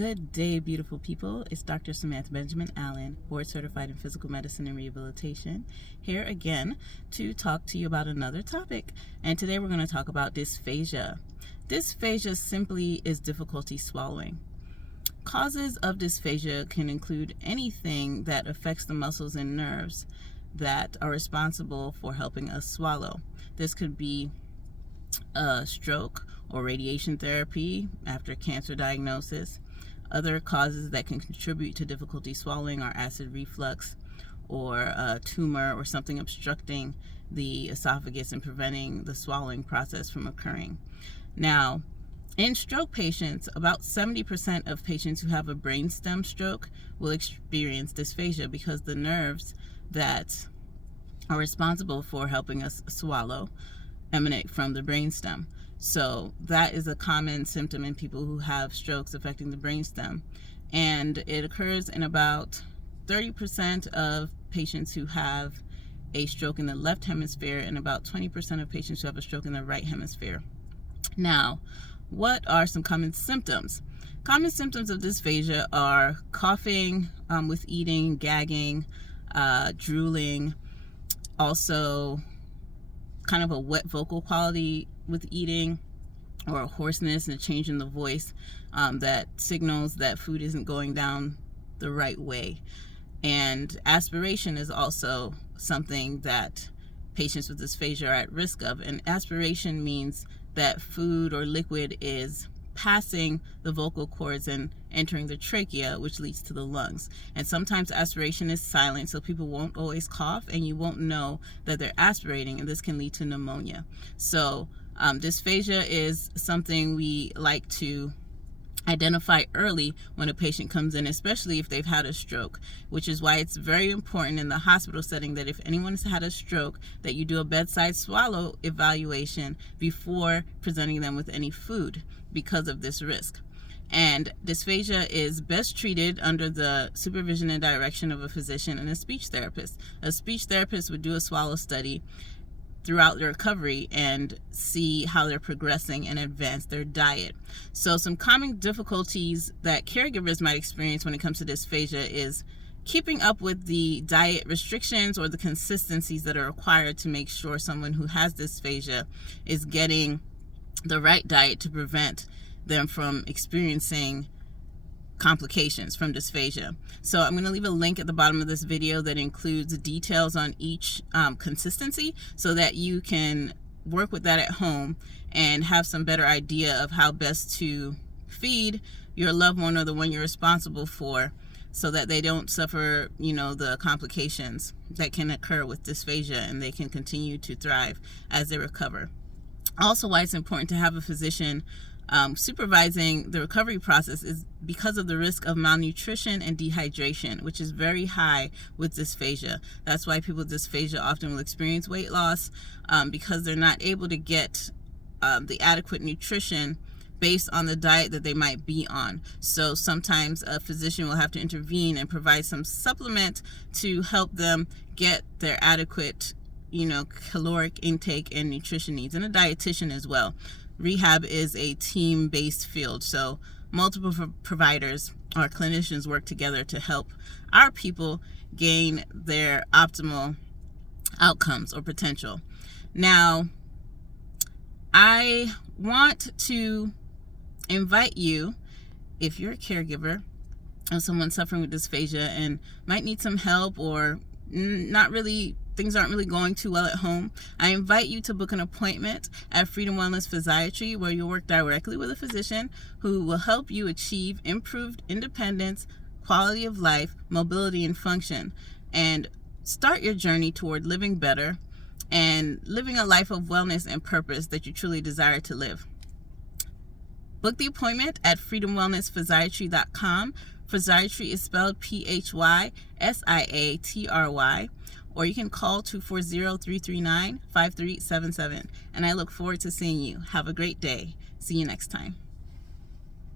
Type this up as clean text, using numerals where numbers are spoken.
Good day, beautiful people. It's Dr. Samantha Benjamin Allen, board certified in physical medicine and rehabilitation, here again to talk to you about another topic. And today we're going to talk about dysphagia. Dysphagia simply is difficulty swallowing. Causes of dysphagia can include anything that affects the muscles and nerves that are responsible for helping us swallow. This could be a stroke or radiation therapy after cancer diagnosis. Other causes that can contribute to difficulty swallowing are acid reflux or a tumor or something obstructing the esophagus and preventing the swallowing process from occurring. Now, in stroke patients, about 70% of patients who have a brainstem stroke will experience dysphagia because the nerves that are responsible for helping us swallow emanate from the brainstem. So that is a common symptom in people who have strokes affecting the brainstem. And it occurs in about 30% of patients who have a stroke in the left hemisphere and about 20% of patients who have a stroke in the right hemisphere. Now, what are some common symptoms? Common symptoms of dysphagia are coughing with eating, gagging, drooling, also kind of a wet vocal quality with eating, or a hoarseness and a change in the voice that signals that food isn't going down the right way. And aspiration is also something that patients with dysphagia are at risk of. And aspiration means that food or liquid is passing the vocal cords and entering the trachea, which leads to the lungs. And sometimes aspiration is silent, so people won't always cough and you won't know that they're aspirating, and this can lead to pneumonia. So dysphagia is something we like to identify early when a patient comes in, especially if they've had a stroke, which is why it's very important in the hospital setting that if anyone has had a stroke, that you do a bedside swallow evaluation before presenting them with any food because of this risk. And dysphagia is best treated under the supervision and direction of a physician and a speech therapist. A speech therapist would do a swallow study throughout their recovery and see how they're progressing and advance their diet. So some common difficulties that caregivers might experience when it comes to dysphagia is keeping up with the diet restrictions or the consistencies that are required to make sure someone who has dysphagia is getting the right diet to prevent them from experiencing complications from dysphagia. So I'm going to leave a link at the bottom of this video that includes details on each consistency so that you can work with that at home and have some better idea of how best to feed your loved one or the one you're responsible for so that they don't suffer, the complications that can occur with dysphagia and they can continue to thrive as they recover. Also, why it's important to have a physician supervising the recovery process is because of the risk of malnutrition and dehydration, which is very high with dysphagia. That's why people with dysphagia often will experience weight loss because they're not able to get the adequate nutrition based on the diet that they might be on. So sometimes a physician will have to intervene and provide some supplement to help them get their adequate caloric intake and nutrition needs, and a dietitian as well. Rehab is a team-based field, so multiple providers or clinicians work together to help our people gain their optimal outcomes or potential. Now, I want to invite you, if you're a caregiver of someone suffering with dysphagia and might need some help or things aren't really going too well at home, I invite you to book an appointment at Freedom Wellness Physiatry, where you'll work directly with a physician who will help you achieve improved independence, quality of life, mobility, and function, and start your journey toward living better and living a life of wellness and purpose that you truly desire to live. Book the appointment at freedomwellnessphysiatry.com. Physiatry is spelled P-H-Y-S-I-A-T-R-Y. Or you can call 240-339-5377. And I look forward to seeing you. Have a great day. See you next time.